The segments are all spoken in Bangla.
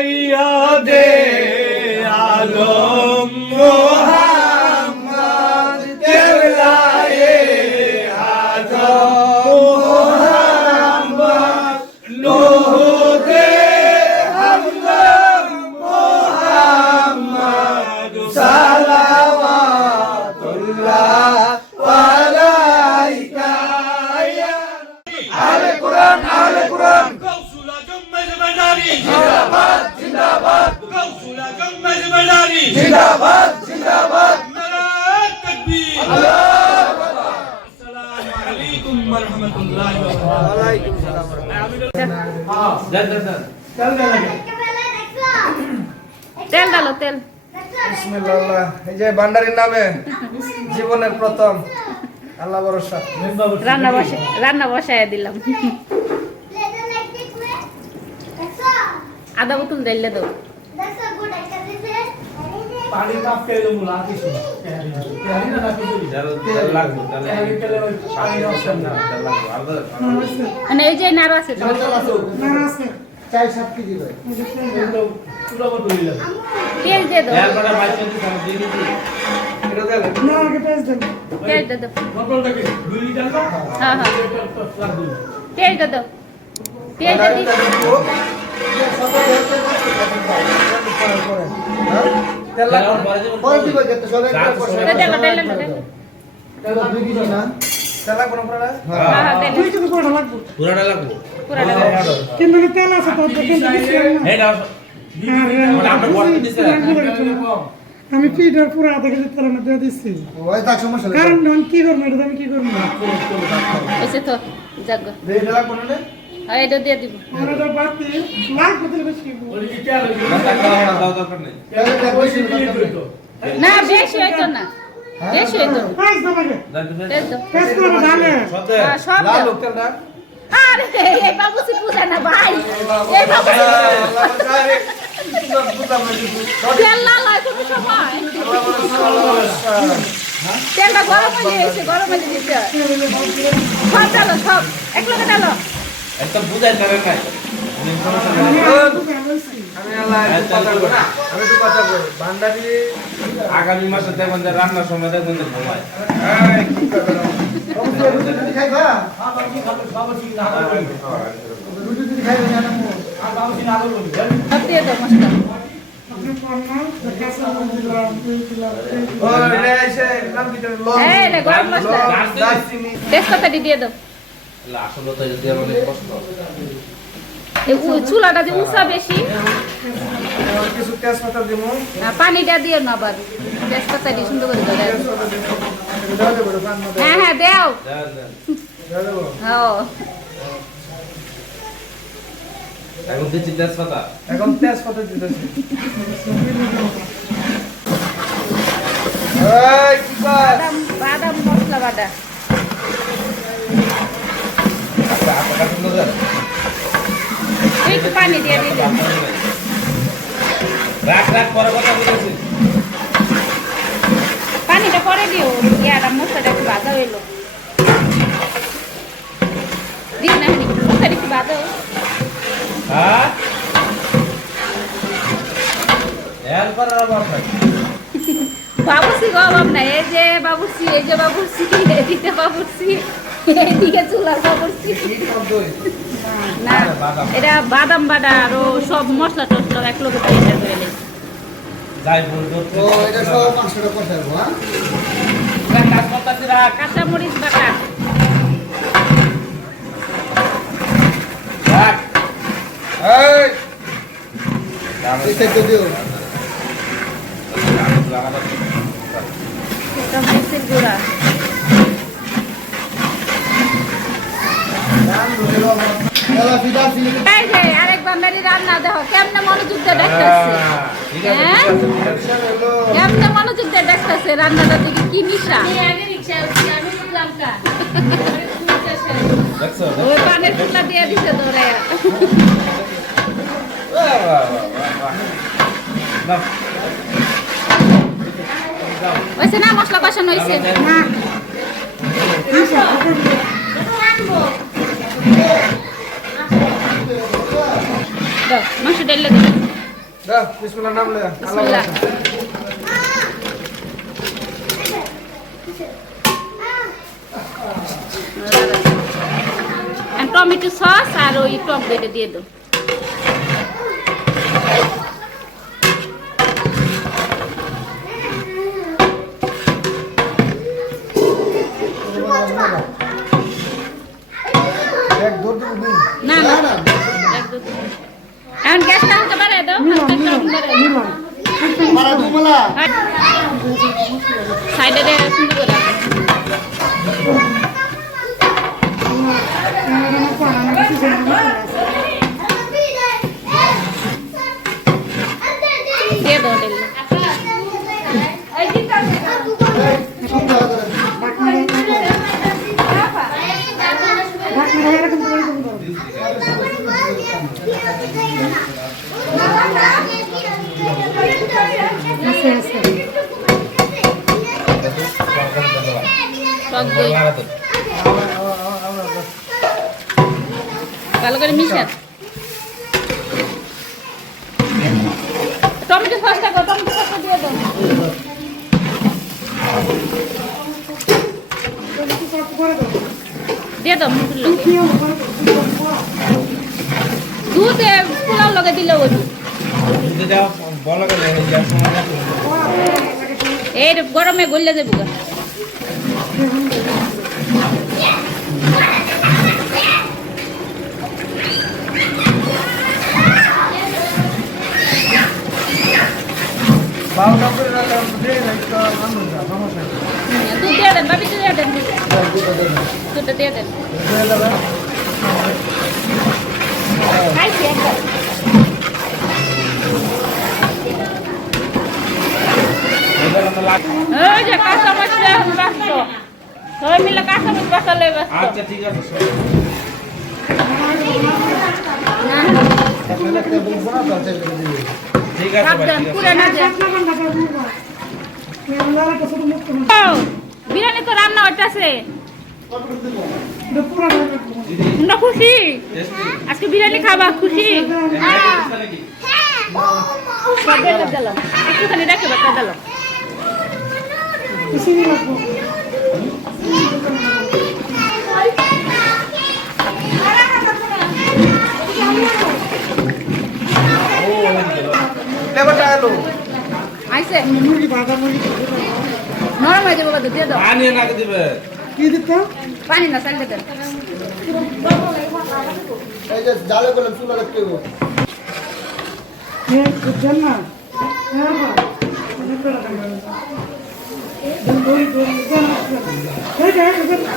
গাইয়া দে আলম মোহাম্মদ কেবলায়ে আজম মোহাম্মদ নূহ দে হামদম মোহাম্মদ সালাওয়াতুল্লাহ আলাইকা ইয়া আলে কুরআন গৌসুল আজম মেজবানি জিন্দাবাদ জিন্দাবাদ গৌসুল আজম মেজবানি জিন্দাবাদ জিন্দাবাদ নারায়ে তাকবীর আল্লাহু আকবার আসসালামু আলাইকুম ওয়া রাহমাতুল্লাহি ওয়া বারাকাতুহু ওয়া আলাইকুম সালাম তেল ডালো তেল বিসমিল্লাহ। এই যে ভান্ডারির নামে জীবনের প্রথম আল্লাহ ভরসা। রান্না বসায় দিলাম আদা বোতল দিলে দাও পানি কাপ কে লো মুলা কিছু তেল না না কিছু তেল লাগবে তেল পানি অপশন না তেল লাগবে মানে এই যে নাড়া আছে তো চাই সব কি দিবে পুরো বড় দিলাম তেল দিয়ে দাও এর পরে বাইরে দিয়ে দিবি এটা দেন না আগে পেঁয়াজ দেন। তেল দিয়ে দাও বটলটা কি 2 লিটার না হ্যাঁ হ্যাঁ লাগবে তেল দিয়ে দাও তেল দিয়ে দিই তেল লাগবে পরে দিবে কত সব একটা তেল ডালো তেল 2 কেজি না তেল লাগবে না পরে হ্যাঁ হ্যাঁ তেল পুরাটা লাগবে পুরা ডালো কিন্তু তেল আছে তো এটা মানে আমরা বড় দিছে আমি পিঠার পুরো আধা কেজি তেলের মধ্যে দিচ্ছি ওই তা সমস্যা নেই। কারণ আমি কি করবো এটা আমি কি করবো এসে তো যাক এটা লাগবে না হ্যাঁ এটা দিয়ে দিব আমরা তো বাতি লাগবে তেল বেশি ওই কি তেল না বেশি হইতো না বেশি হইতো কাজ দাও লাগে তেল দাও কাজ করে ভালো হ্যাঁ, সব লাল দাও লোকটা আরে এই বাবুসি পূজা না ভাই এই বাবুসি তেল লাল হয় কোনো সময় তেলটা গরম হয়ে গেছে গরম হয়ে দিতে সব ডালো সব এক লগে ডালো একদম বুঝাই পারে না আমি আল্লাহ কথা বলবো না আমি তো কথা বলবো ভান্ডারি আগামী মাসে দেখবেন যে রান্নার সময় দেখবেন যে ঘুমায় এই কি কথা রুটি খাইবা রুটি খাইবে না সব দিয়ে দাও মশলা ও রে এসে নাম ভিতরে লং এই রে গরম মশলা দারচিনি তেজপাতা দিয়ে দাও আসলে তো যদি আমাদের কষ্ট এই চুলাটা যে উঁচা বেশি কিছু তেজপাতা দিব পানিটা দিয়ে না আবার তেজপাতা দিয়ে সুন্দর করে দাও তেজপাতা দিব দাও দেবো পান মতো হ্যাঁ হ্যাঁ দেও দাও দেবো হ্যাঁ এখন দিচ্ছি তেজপাতা এখন তেজপাতা দিতেছি এই কি কর বাদাম বাদাম মশলা বাটা আচ্ছা আপনার সুন্দর একটু পানি দিয়ে দিলে রাখ পরে কথা বলতেছি পানিটা পরে দিও ইয়াটা মশলাটা একটু ভাজা হইলো দিন না মশলাটা একটু ভাজা হ্যাঁ এরপর আবার বাবুসি গো অভাব নাই এই যে বাবুসি এদিকে বাবুসি এদিকে চুলার বাবুসি না এটা বাদাম বাটা আরো সব মশলা টসলা এক লোকে পাইটা করে লে যাই বলবো ও এটা সব মাংসটা কষাবো হ্যাঁ কাজ করতেছি রাখ কাঁচা মরিচ বাটা রাখ এই এটা দিও মরিচের গুঁড়া এই যে আরেক বান্দারি রান্না দেখো কেমনে মনোযোগ দিয়ে দেখতেছে হ্যাঁ কেমনে মনোযোগ দিয়ে দেখতেছে রান্নাটা দিকে কি মিশা দেখছো ওই পানের ফুটা দিয়ে দিছে তোরে না হয়েছে না মশলা কষানো হয়েছে মাংস ডাইলে দেবে দাও বিসমিল্লাহর নাম লয়া আল্লাহ বিসমিল্লাহ। টমেটো সস আর ওই টক দইটা দিয়ে দাও। এক দূর দিন না না একদম এখন গ্যাসটা হালকা বাড়ায় দাও, হালকা একটু বাড়ায় দাও। সাইডে দিয়ে সুন্দর করে রাখো। দিয়ে দাও ডেলি। টক দই ভালো করে মিশান। টমেটো সসটা গো, টমেটো সসটা দিয়ে দাও। দিয়ে দাও মুখের লগে। দুধে পোলার লগে দিলে ওই এই গরমে গলে দেবো গা। বারোটা করে রাখলাম দিয়ে একটা আনন্দ সমস্যা নেই। দুধ দিয়ে দেন বাবি, দিয়ে দেন দুধটা দিয়ে দেন। দিয়ে দেবে খাইছি একবার। ওই যে কাঁচামরিচ বাঁচত, সবাই মিলে কাঁচামরিচ বাঁচালে বাঁচত। আচ্ছা ঠিক আছে আসলে তে বলবো না তো আচ্ছা করে দিবি ঠিক আছে ভাই, সাবধান ঠিক আছে। পুরে না যে। ও, বিরিয়ানি তো রান্না হইতাছে। তোমরা খুশি? আজকে বিরিয়ানি খাবা, খুশি? দিলাম একটুখানি রেখে বাচ্চা দিলাম। লেবারটা এলো আইসে নরম হয়ে যাবে, দিয়ে দাও। পানি না দিবে কি দিত পানি না চাইলে দেন। এই যে জালে বলে চুলা রাখতে হবে বুঝছেন না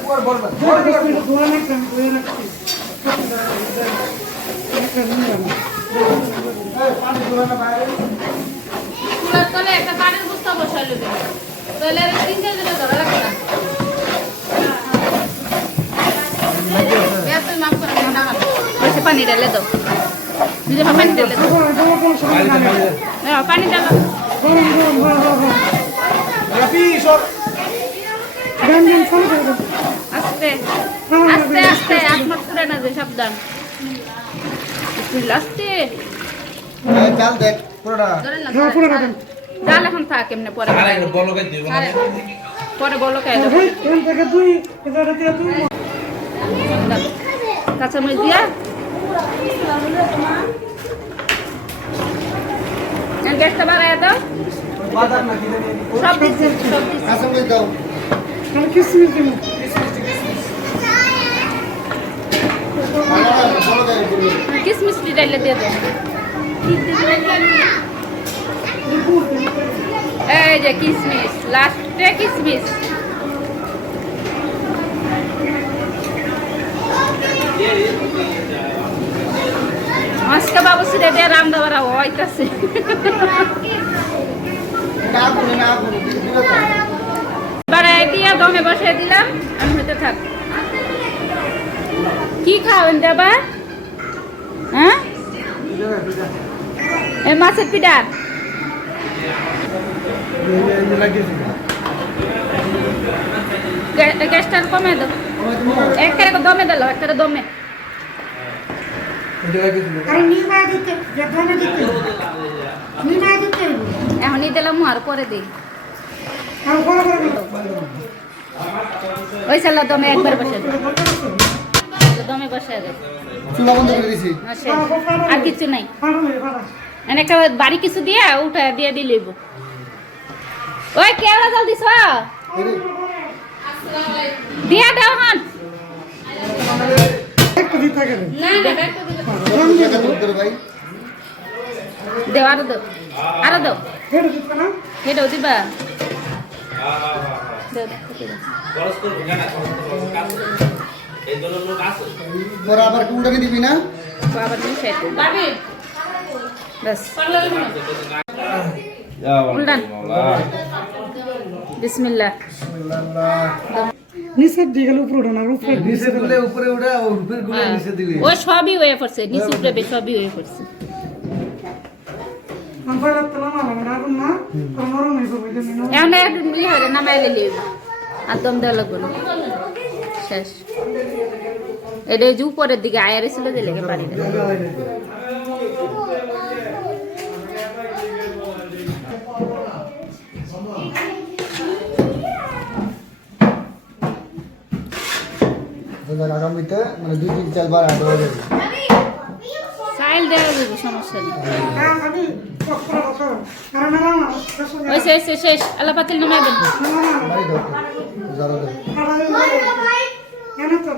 উপর বলবা পানি ধরে না বাইরে চুলার তলে একটা পানির বস্তা বসাই লবি, তাহলে আর 3-4 দিনে ধরা লাগবে না। গ্যাসের মাপ করে না আমার ওইসে পানি ঢেলে দাও, নিজে পানি ঢেলে দাও। পানি ঢালো। রাফি সর আস্তে আস্তে আস্তে, আপনার করে না যে, সাবধান। আস্তে জাল দেখ পুরোটা ধরেন না, হ্যাঁ, পুরো রাখেন। জাল এখন থাক এমনি, পরে আরে বলো কে দিব না পরে বলো খাই দেবো। কাঁচামরিচ দিয়া গ্যাসটা বাড়ায় দাও। বাদাম না দিলে সব দিচ্ছি, সব দিচ্ছি। কাঁচামরিচ দাও কিসমিস দিব ভালো দেয় কিসমিসটি ডাইলে দিয়ে দাও। এই যে কিসমিস, লাস্টে কিসমিস। আজকে বাবু সিরে দিয়ে রান্না বাড়া হইতাছে। না করে না করে দিলে তো বাড়ায় দিয়া দমে বসিয়ে দিলাম, আমি হইতে থাক। কি খাওয়েন দেবা? হ্যাঁ, এই মাছের পিঠা। গ্যাসটা কমে দাও, একটা দমে দিল, একটা দমে। আর নিবা দিতে যেখানে দিতে এমনি দিলাম আর পরে দিই আমি করে ওই সালা দমে একবার বসে দে দমে বসে দে চুলা বন্ধ করে দিছি আর কিছু নাই ফাটা মানে একটা বাড়ি কিছু দিয়া উঠা দিয়ে দিলেইব ওই কেওড়া জল দিছ দিয়া দাও হন একটু দিতে থাকে না ভাই দেও আরো দাও আরো দাও হেঁটে দিতে না হেটাও দিবা দাও, তোরা আবার উল্টাকে দিবি না আবার তুমি সেট বাস উল্টান বিসমিল্লাহ নিচের দিকে গেলে উপরে ওঠে না উপরে নিচে দিলে উপরে উঠে উপরে গুলো নিচে দিলে ও সবই হয়ে পড়ছে নিচু উপরে সবই হয়ে পড়ছে আমি পরে রাখতে না এখন না তোর নরম হয়ে যাবে বুঝলি না এখন একটু ইয়ে হবে নামাই লিয়ে আর দম দেওয়া লাগবে না শেষ এটা যে উপরের দিকে আয়ারে ছিল দিলে পানি দেবে আগামীতে মানে 2-3-4 বার আগে হবে চাইল দেওয়া যাবে সমস্যা নেই হ্যাঁ আমি পকড়া বসো কারণ না না ওই শেষ শেষ শেষ আল্লাহ পাতিল নামাই দেন বাড়ি দাও জারো দাও এনে তো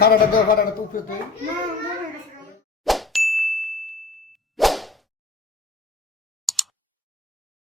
ফাটাটা দাও ফাটাটা তো উপরে তো না